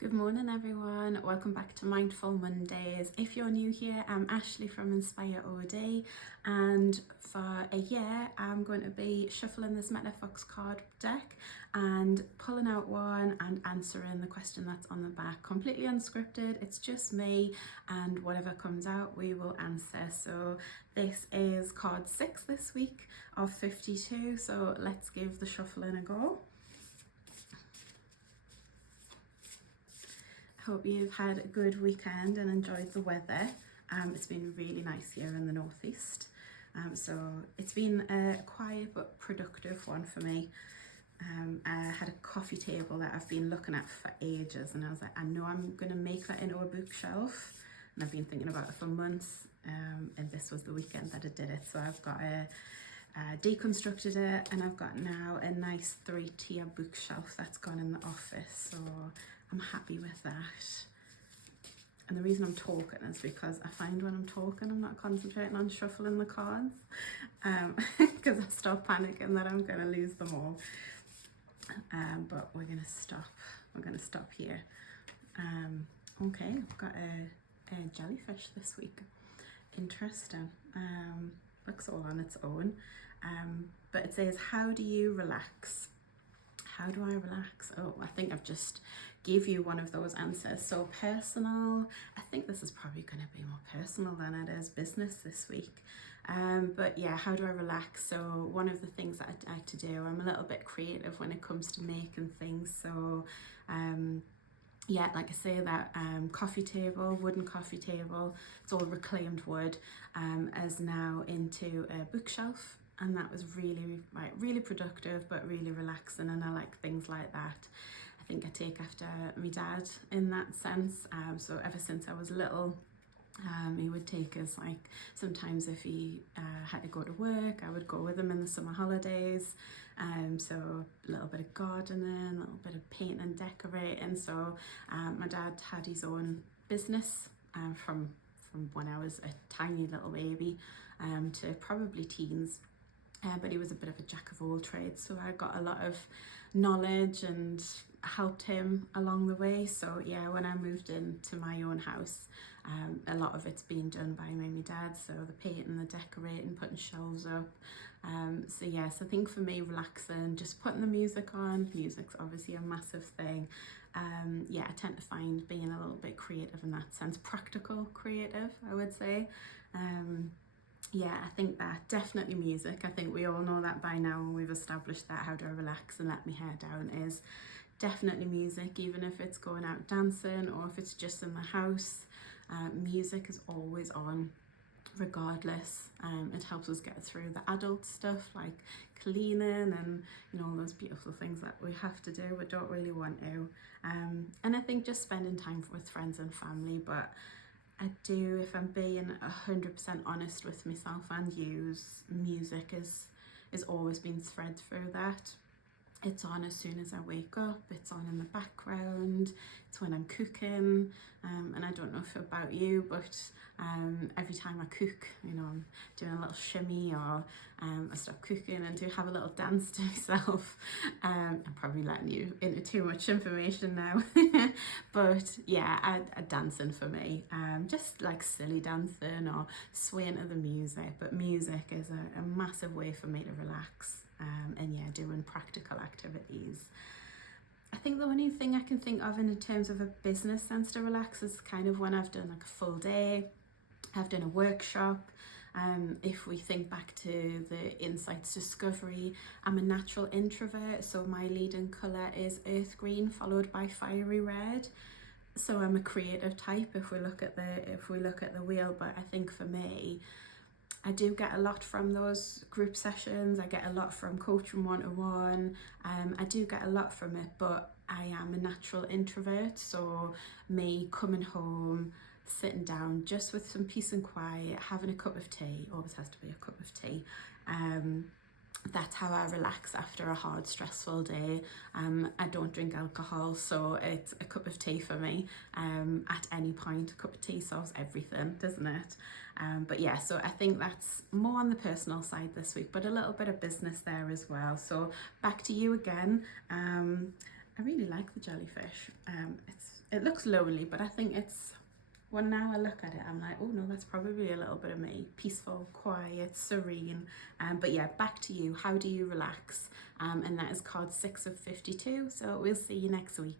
Good morning everyone, welcome back to Mindful Mondays. If you're new here, I'm Ashley from Inspire OD, and for a year I'm going to be shuffling this Metafox card deck and pulling out one and answering the question that's on the back. Completely unscripted, it's just me, and whatever comes out we will answer. So this is card 6 this week of 52, so let's give the shuffling a go. Hope you've had a good weekend and enjoyed the weather. It's been really nice here in the northeast. So it's been a quiet but productive one for me. I had a coffee table that I've been looking at for ages, and I was like, I know I'm going to make that into a bookshelf. And I've been thinking about it for months, and this was the weekend that I did it. So I've got deconstructed it, and I've got now a nice 3-tier bookshelf that's gone in the office. So I'm happy with that. And the reason I'm talking is because I find when I'm talking I'm not concentrating on shuffling the cards, because I start panicking that I'm going to lose them all. But we're going to stop here. Okay, I've got a jellyfish this week. Interesting. Looks all on its own. But it says, how do you relax? How do I relax? Oh, I think I've just gave you one of those answers. So personal, I think this is probably going to be more personal than it is business this week. But yeah, how do I relax? So one of the things that I like to do, I'm a little bit creative when it comes to making things. So yeah, like I say, that coffee table, wooden coffee table, it's all reclaimed wood, is now into a bookshelf. And that was really productive but really relaxing, and I like things like that. I think I take after my dad in that sense. So ever since I was little, he would take us, like sometimes if he had to go to work, I would go with him in the summer holidays. So a little bit of gardening, a little bit of painting and decorating. So my dad had his own business from when I was a tiny little baby to probably teens. But he was a bit of a jack of all trades, so I got a lot of knowledge and helped him along the way. So yeah, when I moved into my own house, a lot of it's been done by me and my dad, so the painting, the decorating, putting shelves up. So yes, I think for me, relaxing, just putting the music on. Music's obviously a massive thing. Yeah, I tend to find being a little bit creative in that sense, practical creative, I would say. Yeah, I think that definitely music. I think we all know that by now, and we've established that how do I relax and let my hair down is definitely music, even if it's going out dancing or if it's just in the house. Music is always on regardless. It helps us get through the adult stuff like cleaning and all those beautiful things that we have to do but don't really want to. And I think just spending time with friends and family, but I do, if I'm being 100% honest with myself and you, music is always been thread through that. It's on as soon as I wake up, it's on in the background, it's when I'm cooking, and I don't know if about you, but every time I cook, I'm doing a little shimmy, or I stop cooking and do have a little dance to myself. I'm probably letting you into too much information now, but yeah, dancing for me, just like silly dancing or swaying to the music, but music is a massive way for me to relax. And yeah, doing practical activities. I think the only thing I can think of in terms of a business sense to relax is kind of when I've done like a full day, I've done a workshop. If we think back to the insights discovery, I'm a natural introvert, so my leading colour is earth green followed by fiery red. So I'm a creative type if we look at the wheel, but I think for me, I do get a lot from those group sessions. I get a lot from coaching one-to-one. I do get a lot from it, but I am a natural introvert. So me coming home, sitting down just with some peace and quiet, having a cup of tea, always has to be a cup of tea. That's how I relax after a hard, stressful day. I don't drink alcohol, so it's a cup of tea for me. At any point, a cup of tea solves everything, doesn't it? But yeah, so I think that's more on the personal side this week, but a little bit of business there as well. So back to you again. I really like the jellyfish. It looks lonely, but I think it's, well, now I look at it, I'm like, oh no, that's probably a little bit of me. Peaceful, quiet, serene. But yeah, back to you. How do you relax? And that is card 6 of 52. So we'll see you next week.